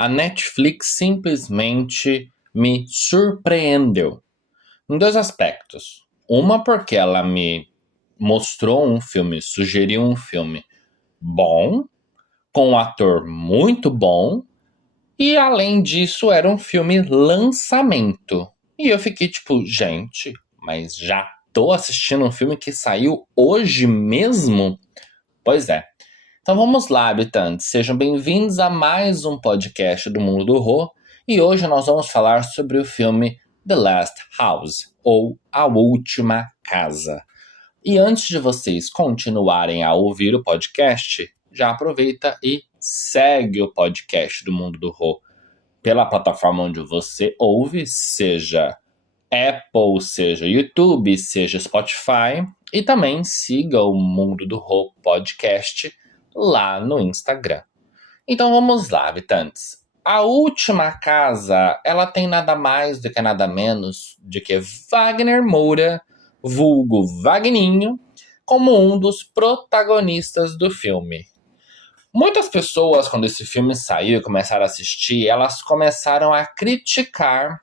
a Netflix simplesmente me surpreendeu em dois aspectos. Uma porque ela me mostrou um filme, sugeriu um filme bom, com um ator muito bom, e além disso era um filme lançamento. E eu fiquei tipo, gente, mas já tô assistindo um filme que saiu hoje mesmo? Pois é. Então vamos lá, habitantes. Sejam bem-vindos a mais um podcast do Mundo do Horror. E hoje nós vamos falar sobre o filme The Last House, ou A Última Casa. E antes de vocês continuarem a ouvir o podcast, já aproveita e segue o podcast do Mundo do Horror pela plataforma onde você ouve, seja Apple, seja YouTube, seja Spotify. E também siga o Mundo do Horror Podcast lá no Instagram. Então vamos lá, habitantes. A Última Casa, ela tem nada mais do que nada menos de que Wagner Moura, vulgo Vagninho, como um dos protagonistas do filme. Muitas pessoas, quando esse filme saiu e começaram a assistir, elas começaram a criticar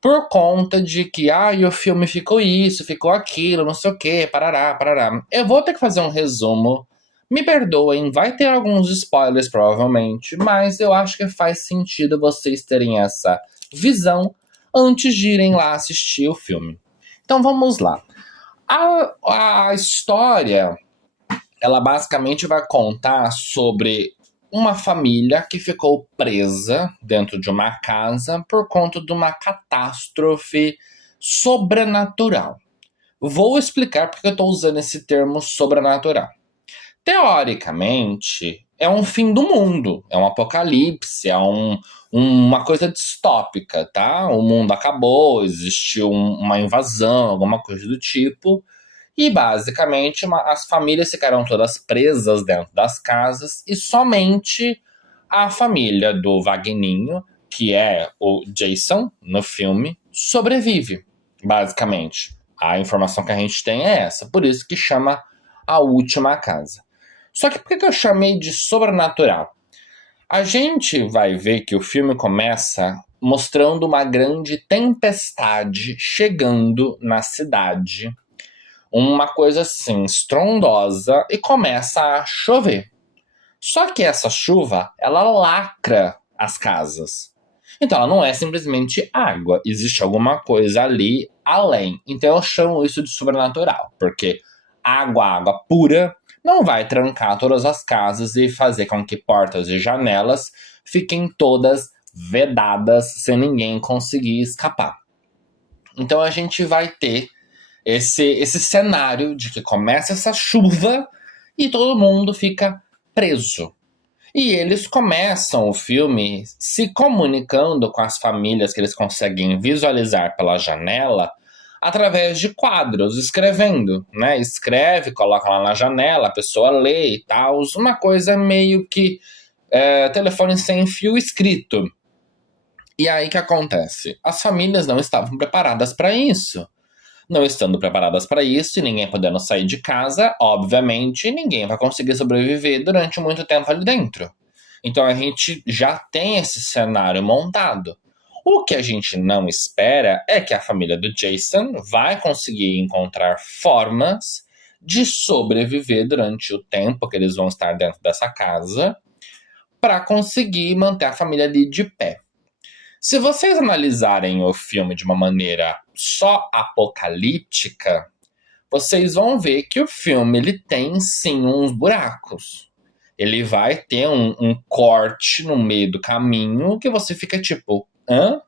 por conta de que o filme ficou isso, ficou aquilo, não sei o que, parará, parará. Eu vou ter que fazer um resumo. Me perdoem, vai ter alguns spoilers provavelmente, mas eu acho que faz sentido vocês terem essa visão antes de irem lá assistir o filme. Então vamos lá. A história, ela basicamente vai contar sobre uma família que ficou presa dentro de uma casa por conta de uma catástrofe sobrenatural. Vou explicar porque eu estou usando esse termo sobrenatural. Teoricamente, é um fim do mundo, é um apocalipse, é uma coisa distópica, tá? O mundo acabou, existiu uma invasão, alguma coisa do tipo. E basicamente as famílias ficaram todas presas dentro das casas e somente a família do Vagninho, que é o Jason no filme, sobrevive, basicamente. A informação que a gente tem é essa, por isso que chama A Última Casa. Só que por que eu chamei de sobrenatural? A gente vai ver que o filme começa mostrando uma grande tempestade chegando na cidade. Uma coisa assim, estrondosa, e começa a chover. Só que essa chuva, ela lacra as casas. Então ela não é simplesmente água, existe alguma coisa ali além. Então eu chamo isso de sobrenatural, porque água pura, não vai trancar todas as casas e fazer com que portas e janelas fiquem todas vedadas sem ninguém conseguir escapar. Então a gente vai ter esse cenário de que começa essa chuva e todo mundo fica preso. E eles começam o filme se comunicando com as famílias que eles conseguem visualizar pela janela através de quadros, escrevendo, né? Escreve, coloca lá na janela, a pessoa lê e tal. Uma coisa meio que telefone sem fio escrito. E aí o que acontece? As famílias não estavam preparadas para isso. Não estando preparadas para isso e ninguém podendo sair de casa, obviamente ninguém vai conseguir sobreviver durante muito tempo ali dentro. Então a gente já tem esse cenário montado. O que a gente não espera é que a família do Jason vai conseguir encontrar formas de sobreviver durante o tempo que eles vão estar dentro dessa casa para conseguir manter a família ali de pé. Se vocês analisarem o filme de uma maneira só apocalíptica, vocês vão ver que o filme ele tem sim uns buracos. Ele vai ter um corte no meio do caminho que você fica tipo, hã?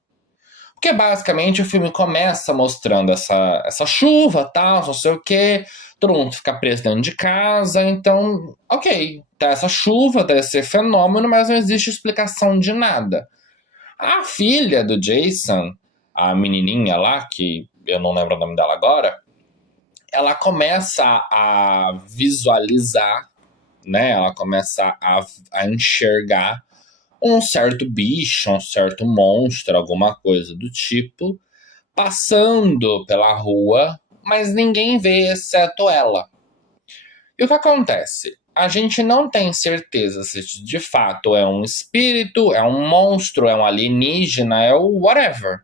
Porque basicamente o filme começa mostrando essa chuva, tal, não sei o quê, todo mundo fica preso dentro de casa, então, ok, tá essa chuva, tá esse fenômeno, mas não existe explicação de nada. A filha do Jason, a menininha lá, que eu não lembro o nome dela agora, ela começa a visualizar, né? Ela começa a enxergar um certo bicho, um certo monstro, alguma coisa do tipo, passando pela rua, mas ninguém vê exceto ela. E o que acontece? a gente não tem certeza se de fato é um espírito, é um monstro, é um alienígena, é o whatever.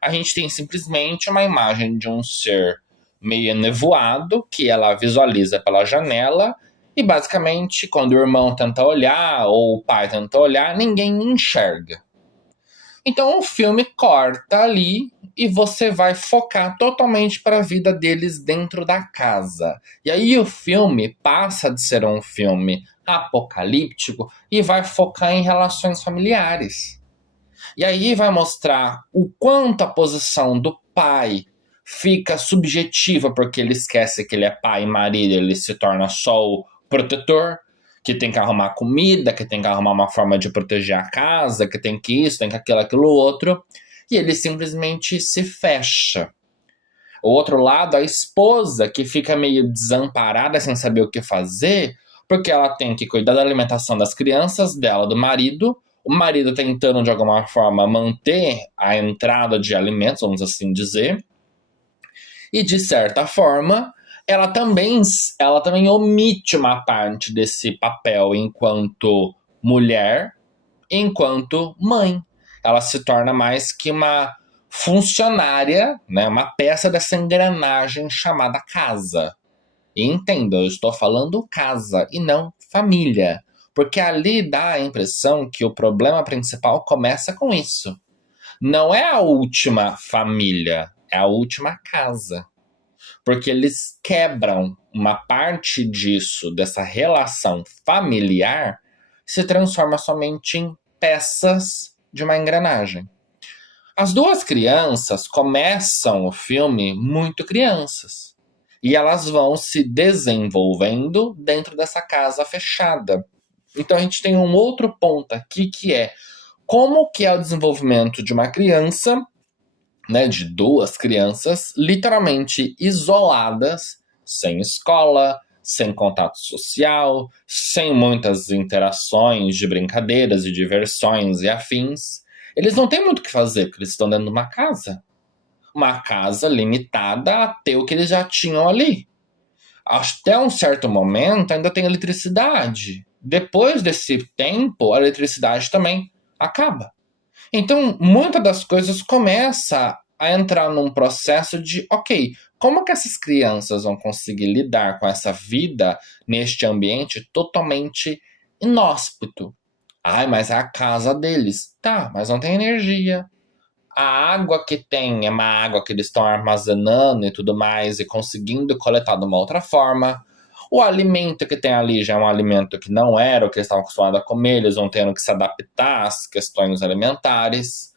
A gente tem simplesmente uma imagem de um ser meio enevoado que ela visualiza pela janela e basicamente quando o irmão tenta olhar ou o pai tenta olhar, ninguém enxerga. Então o filme corta ali e você vai focar totalmente para a vida deles dentro da casa. E aí o filme passa de ser um filme apocalíptico e vai focar em relações familiares. E aí vai mostrar o quanto a posição do pai fica subjetiva, porque ele esquece que ele é pai e marido, ele se torna só o protetor, que tem que arrumar comida, que tem que arrumar uma forma de proteger a casa, que tem que isso, tem que aquilo outro, e ele simplesmente se fecha. O outro lado, a esposa, que fica meio desamparada, sem saber o que fazer, porque ela tem que cuidar da alimentação das crianças dela, do marido, o marido tentando de alguma forma manter a entrada de alimentos, vamos assim dizer, e de certa forma ela também omite uma parte desse papel enquanto mulher, enquanto mãe. Ela se torna mais que uma funcionária, né, uma peça dessa engrenagem chamada casa. E entenda, eu estou falando casa e não família. Porque ali dá a impressão que o problema principal começa com isso. Não é a última família, é a última casa. Porque eles quebram uma parte disso, dessa relação familiar, se transforma somente em peças de uma engrenagem. As duas crianças começam o filme muito crianças. E elas vão se desenvolvendo dentro dessa casa fechada. Então a gente tem um outro ponto aqui que é como que é o desenvolvimento de uma criança, né, de duas crianças, literalmente isoladas, sem escola, sem contato social, sem muitas interações de brincadeiras e diversões e afins. Eles não têm muito o que fazer, porque eles estão dentro de uma casa. Uma casa limitada a ter o que eles já tinham ali. Até um certo momento ainda tem eletricidade. Depois desse tempo, a eletricidade também acaba. Então, muitas das coisas começa a entrar num processo de, ok, como que essas crianças vão conseguir lidar com essa vida neste ambiente totalmente inóspito? Ai, mas é a casa deles. Tá, mas não tem energia. A água que tem é uma água que eles estão armazenando e tudo mais e conseguindo coletar de uma outra forma. O alimento que tem ali já é um alimento que não era o que eles estavam acostumados a comer, eles vão tendo que se adaptar às questões alimentares.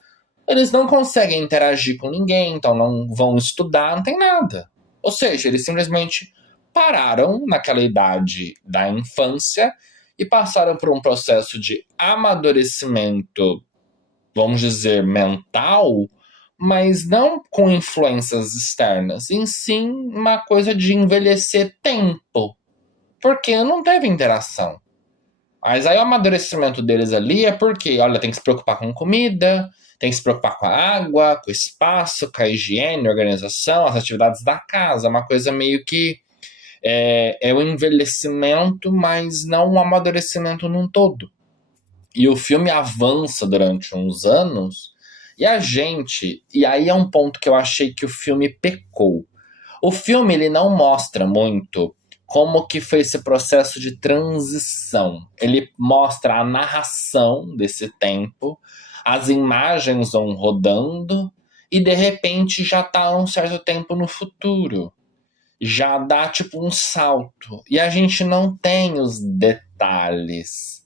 Eles não conseguem interagir com ninguém, então não vão estudar, não tem nada. Ou seja, eles simplesmente pararam naquela idade da infância e passaram por um processo de amadurecimento, vamos dizer, mental, mas não com influências externas, em sim uma coisa de envelhecer tempo, porque não teve interação. Mas aí o amadurecimento deles ali é porque, olha, tem que se preocupar com comida, tem que se preocupar com a água, com o espaço, com a higiene, organização, as atividades da casa, uma coisa meio que é o envelhecimento, mas não o amadurecimento num todo. E o filme avança durante uns anos, e aí é um ponto que eu achei que o filme pecou. O filme, ele não mostra muito como que foi esse processo de transição. Ele mostra a narração desse tempo, as imagens vão rodando, e de repente já tá um certo tempo no futuro. Já dá tipo um salto. E a gente não tem os detalhes.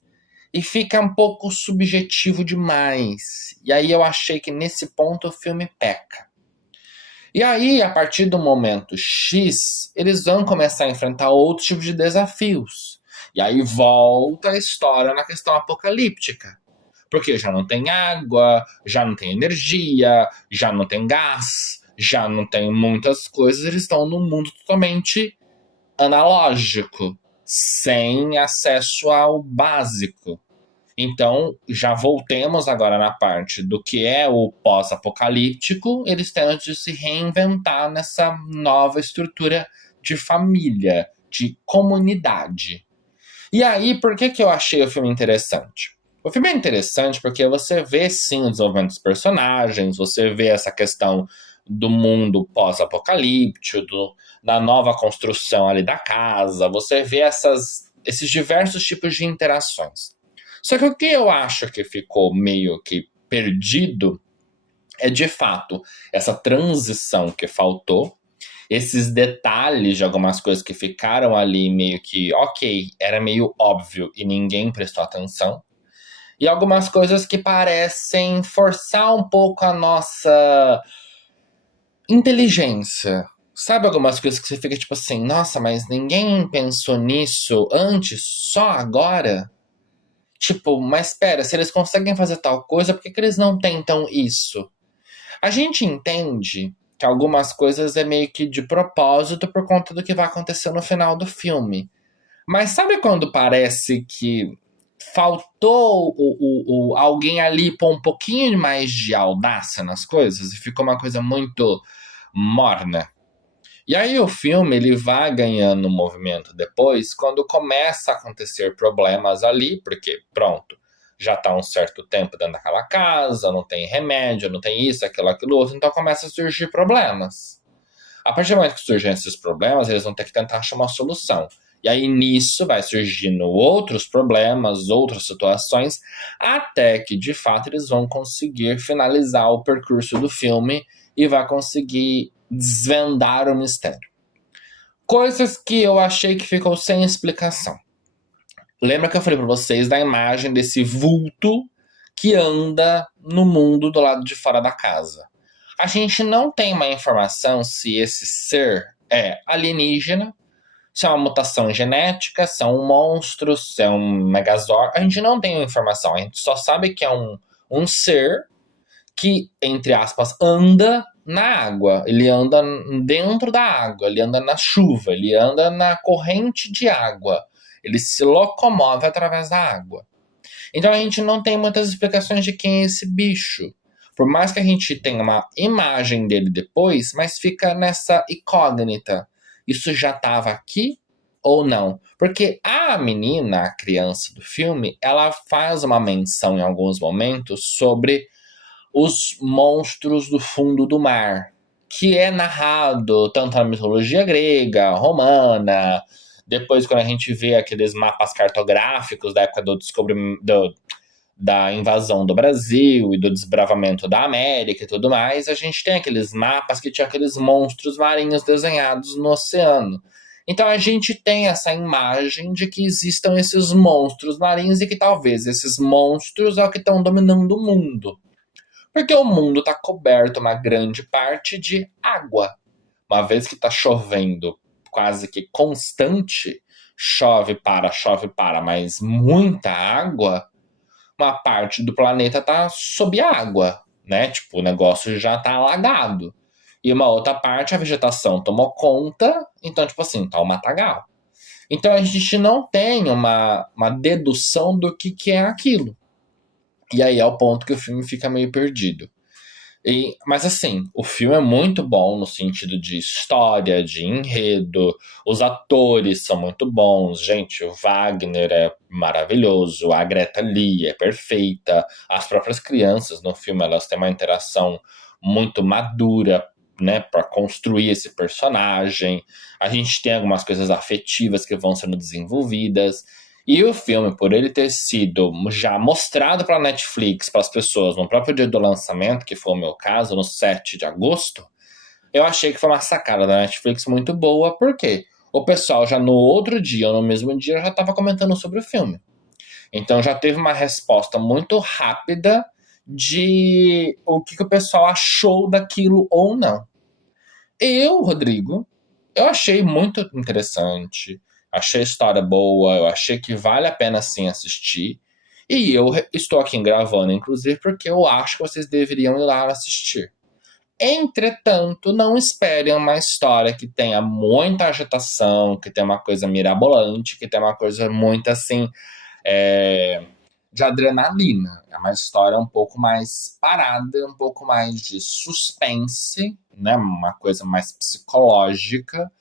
E fica um pouco subjetivo demais. E aí eu achei que nesse ponto o filme peca. E aí, a partir do momento X, eles vão começar a enfrentar outros tipos de desafios. E aí volta a história na questão apocalíptica. Porque já não tem água, já não tem energia, já não tem gás, já não tem muitas coisas. Eles estão num mundo totalmente analógico, sem acesso ao básico. Então, já voltemos agora na parte do que é o pós-apocalíptico, eles tentam de se reinventar nessa nova estrutura de família, de comunidade. E aí, por que eu achei o filme interessante? O filme é interessante porque você vê, sim, o desenvolvimento dos personagens, você vê essa questão do mundo pós-apocalíptico, da nova construção ali da casa, você vê esses diversos tipos de interações. Só que o que eu acho que ficou meio que perdido é, de fato, essa transição que faltou, esses detalhes de algumas coisas que ficaram ali meio que, ok, era meio óbvio e ninguém prestou atenção. E algumas coisas que parecem forçar um pouco a nossa inteligência. Sabe algumas coisas que você fica tipo assim, nossa, mas ninguém pensou nisso antes, só agora? Tipo, mas espera, se eles conseguem fazer tal coisa, por que eles não tentam isso? A gente entende que algumas coisas é meio que de propósito por conta do que vai acontecer no final do filme. Mas sabe quando parece que faltou alguém ali pôr um pouquinho mais de audácia nas coisas e ficou uma coisa muito morna? E aí o filme ele vai ganhando movimento depois quando começa a acontecer problemas ali, porque pronto, já está um certo tempo dentro daquela casa, não tem remédio, não tem isso, aquilo outro, então começa a surgir problemas. A partir do momento que surgem esses problemas, eles vão ter que tentar achar uma solução. E aí nisso vai surgindo outros problemas, outras situações, até que de fato eles vão conseguir finalizar o percurso do filme e vai conseguir desvendar o mistério. Coisas que eu achei que ficou sem explicação. Lembra que eu falei pra vocês da imagem desse vulto que anda no mundo do lado de fora da casa? A gente não tem uma informação se esse ser é alienígena, se é uma mutação genética, se é um monstro, se é um megazord. A gente não tem informação. A gente só sabe que é um ser que, entre aspas, anda na água. Ele anda dentro da água, ele anda na chuva, ele anda na corrente de água. Ele se locomove através da água. Então a gente não tem muitas explicações de quem é esse bicho. Por mais que a gente tenha uma imagem dele depois, mas fica nessa incógnita. Isso já estava aqui ou não? Porque a menina, a criança do filme, ela faz uma menção em alguns momentos sobre os monstros do fundo do mar, que é narrado tanto na mitologia grega, romana, depois quando a gente vê aqueles mapas cartográficos da época do descobrimento, da invasão do Brasil e do desbravamento da América e tudo mais, a gente tem aqueles mapas que tinham aqueles monstros marinhos desenhados no oceano. Então a gente tem essa imagem de que existam esses monstros marinhos e que talvez esses monstros é o que estão dominando o mundo. Porque o mundo está coberto uma grande parte de água. Uma vez que está chovendo quase que constante, chove para, mas muita água, uma parte do planeta está sob água, né? Tipo, o negócio já está alagado. E uma outra parte, a vegetação tomou conta, então, tipo assim, tá o matagal. Então a gente não tem uma dedução do que é aquilo. E aí é o ponto que o filme fica meio perdido. Mas assim, o filme é muito bom no sentido de história, de enredo, os atores são muito bons, gente, o Wagner é maravilhoso, a Greta Lee é perfeita, as próprias crianças no filme, elas têm uma interação muito madura, né, para construir esse personagem, a gente tem algumas coisas afetivas que vão sendo desenvolvidas, e o filme, por ele ter sido já mostrado para a Netflix, para as pessoas, no próprio dia do lançamento, que foi o meu caso, no 7 de agosto, eu achei que foi uma sacada da Netflix muito boa, porque o pessoal já no outro dia, ou no mesmo dia, já estava comentando sobre o filme. Então já teve uma resposta muito rápida de o que o pessoal achou daquilo ou não. Eu, Rodrigo, eu achei muito interessante, achei a história boa, eu achei que vale a pena sim assistir. E eu estou aqui gravando, inclusive, porque eu acho que vocês deveriam ir lá assistir. Entretanto, não esperem uma história que tenha muita agitação, que tenha uma coisa mirabolante, que tenha uma coisa muito assim, de adrenalina. É uma história um pouco mais parada, um pouco mais de suspense, né? Uma coisa mais psicológica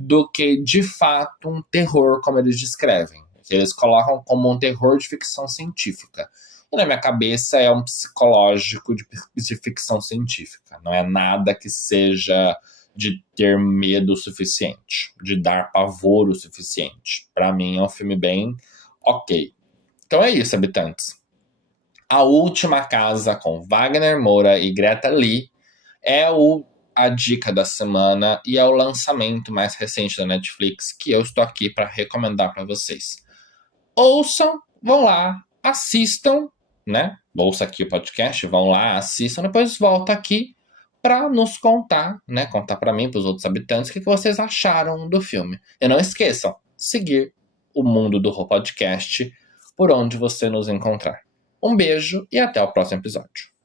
do que, de fato, um terror como eles descrevem. que eles colocam como um terror de ficção científica. E na minha cabeça é um psicológico de ficção científica. Não é nada que seja de ter medo o suficiente, de dar pavor o suficiente. Pra mim é um filme bem ok. Então é isso, habitantes. A Última Casa, com Wagner Moura e Greta Lee, é a dica da semana e é o lançamento mais recente da Netflix que eu estou aqui para recomendar para vocês. Ouçam, vão lá, assistam, né? Ouça aqui o podcast, vão lá, assistam, depois volta aqui para nos contar, né? Contar para mim, para os outros habitantes, o que vocês acharam do filme. E não esqueçam, seguir o Mundo do Horror Podcast por onde você nos encontrar. Um beijo e até o próximo episódio.